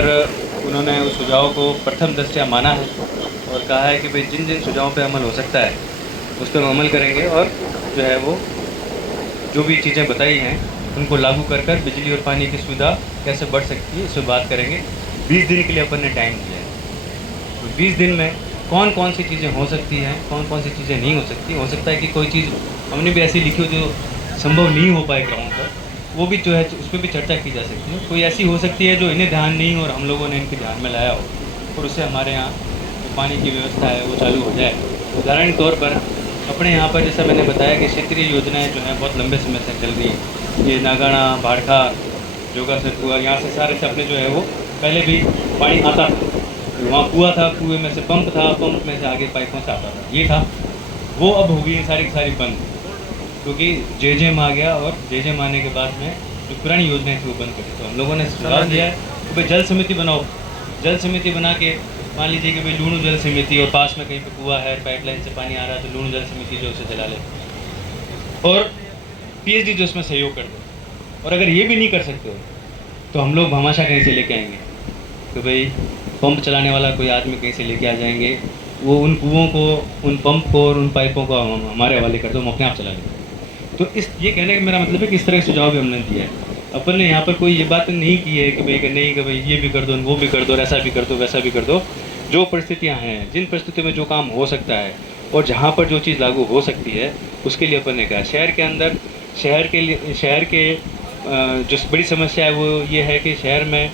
पर उन्होंने उस सुझाव को प्रथम दृष्टया माना है और कहा है कि भाई जिन जिन सुझावों पे अमल हो सकता है उस पर हम अमल करेंगे और जो है वो जो भी चीज़ें बताई हैं उनको लागू कर कर बिजली और पानी की सुविधा कैसे बढ़ सकती है इस पर बात करेंगे। 20 दिन के लिए अपन ने टाइम दिया है, तो 20 दिन में कौन कौन सी चीज़ें हो सकती हैं, कौन कौन सी चीज़ें नहीं हो सकती। हो सकता है कि कोई चीज़ हमने भी ऐसी लिखी हो जो संभव नहीं हो पाए ग्राउंड पर, वो भी जो है उस पर भी चर्चा की जा सकती है। कोई ऐसी हो सकती है जो इन्हें ध्यान नहीं हो और हम लोगों ने इनके ध्यान में लाया हो और उससे हमारे यहाँ जो पानी की व्यवस्था है वो चालू हो जाए। उदाहरण के तौर पर अपने यहाँ पर जैसा मैंने बताया कि क्षेत्रीय योजनाएं जो हैं बहुत लंबे समय से चल रही हैं। ये नागाना, भाड़खा, जोगा से कुआ, यहाँ से सारे से अपने जो है वो पहले भी पानी आता था। वहाँ कुआँ था, कुएँ में से पंप था, पंप में से आगे पाइपों से आता था, ये था। वो अब हो गई है सारी की सारी बंद, क्योंकि जेजेम आ गया और जेजेम आने के बाद में जो पुरानी योजनाएं थी वो बंद करी। तो हम लोगों ने सुझाव दिया है कि भाई जल समिति बनाओ, जल समिति बना के मान लीजिए कि भाई लूणू जल समिति और पास में कहीं पे कुआँ है, पाइपलाइन से पानी आ रहा है तो लूणू जल समिति जो उसे चला ले और पीएचडी जो उसमें सहयोग कर दो। और अगर ये भी नहीं कर सकते हो तो हम लोग भामाशाह कहीं से लेके आएंगे, तो भाई पंप चलाने वाला कोई आदमी कहीं से लेके आ जाएंगे, वो उन कुओं को, उन पंप को और उन पाइपों को हमारे हवाले कर दो, हम अपने आप चला लेंगे। तो इस ये कहने का मेरा मतलब है कि इस तरह के सुझाव भी हमने दिया है। अपन ने यहाँ पर कोई ये बात नहीं की है कि भाई नहीं कि भाई ये भी कर दो, वो भी कर दो, ऐसा भी कर दो, वैसा भी कर दो। जो परिस्थितियाँ हैं, जिन परिस्थितियों में जो काम हो सकता है और जहाँ पर जो चीज़ लागू हो सकती है उसके लिए अपन ने कहा। शहर के अंदर शहर के जो बड़ी समस्या है वो ये है कि शहर में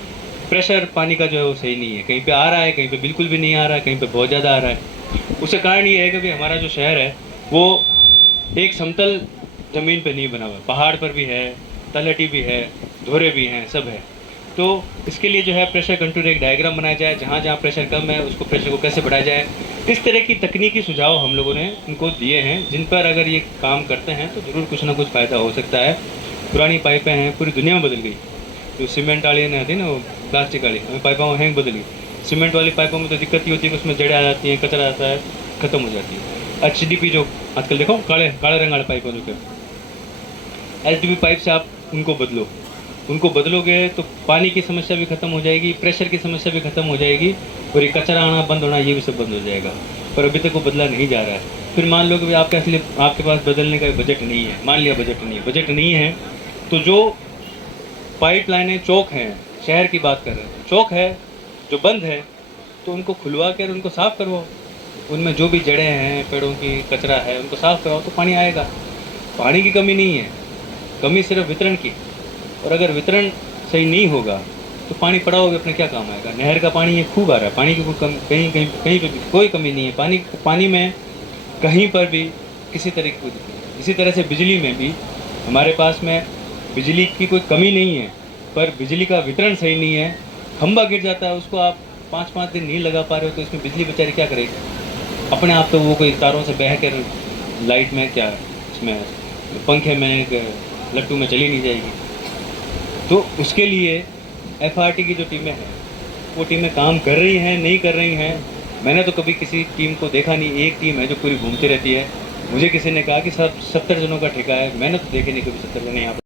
प्रेशर पानी का जो है वो सही नहीं है। कहीं पे आ रहा है, कहीं पे बिल्कुल भी नहीं आ रहा है, कहीं पे बहुत ज़्यादा आ रहा है। उसका कारण ये है कि भाई हमारा जो शहर है वो एक समतल ज़मीन पे नहीं बना हुआ है, पहाड़ पर भी है, तलहटी भी है, धोरे भी हैं, सब है। तो इसके लिए जो है प्रेशर कंट्रोल एक डायग्राम बनाया जाए, जहाँ जहाँ प्रेशर कम है उसको प्रेशर को कैसे बढ़ाया जाए। इस तरह की तकनीकी सुझाव हम लोगों ने इनको दिए हैं, जिन पर अगर ये काम करते हैं तो ज़रूर कुछ ना कुछ फ़ायदा हो सकता है। पुरानी पाइपें हैं, पूरी दुनिया में बदल गई। जो सीमेंट वाली नहीं थी ना, वो प्लास्टिक वाली पाइपों में हैंग बदली। सीमेंट वाली पाइपों में तो दिक्कत ही होती है कि उसमें जड़ें आ जाती हैं, कचरा आता है, ख़त्म हो जाती है। HDP जो आजकल देखो काले काले रंग वाले पाइप हो चुके हैं, HDP पाइप से आप उनको बदलोगे तो पानी की समस्या भी खत्म हो जाएगी, प्रेशर की समस्या भी खत्म हो जाएगी और ये कचरा आना बंद होना ये भी सब बंद हो जाएगा। पर अभी तक वो बदला नहीं जा रहा है। फिर मान लो कि भाई आपके पास बदलने का बजट नहीं है, मान लिया बजट नहीं है तो जो पाइप लाइनें चौक हैं, शहर की बात कर रहे हैं, चौक है जो बंद है तो उनको खुलवा कर उनको साफ़ करवाओ। उनमें जो भी जड़ें हैं, पेड़ों की कचरा है, उनको साफ़ करवाओ तो पानी आएगा। पानी की कमी नहीं है, कमी सिर्फ वितरण की। और अगर वितरण सही नहीं होगा तो पानी पड़ा होगा अपने क्या काम आएगा। नहर का पानी ये खूब आ रहा है, पानी की कोई कहीं पे भी कोई कमी नहीं है। पानी में कहीं पर भी किसी तरह की कोई दिक्कत नहीं। इसी तरह से बिजली में भी हमारे पास में बिजली की कोई कमी नहीं है, पर बिजली का वितरण सही नहीं है। खंबा गिर जाता है, उसको आप 5-5 दिन नहीं लगा पा रहे हो तो इसमें बिजली बेचारी क्या करेगी अपने आप। तो वो कोई तारों से बह कर लाइट में क्या इसमें पंखे में लट्टू में चली नहीं जाएगी। तो उसके लिए FRT की जो टीमें हैं वो टीमें काम कर रही हैं, नहीं कर रही हैं। मैंने तो कभी किसी टीम को देखा नहीं। एक टीम है जो पूरी घूमती रहती है। मुझे किसी ने कहा कि सब 70 जनों का ठेका है, मैंने तो देखे नहीं कभी 70 जने यहाँ पर।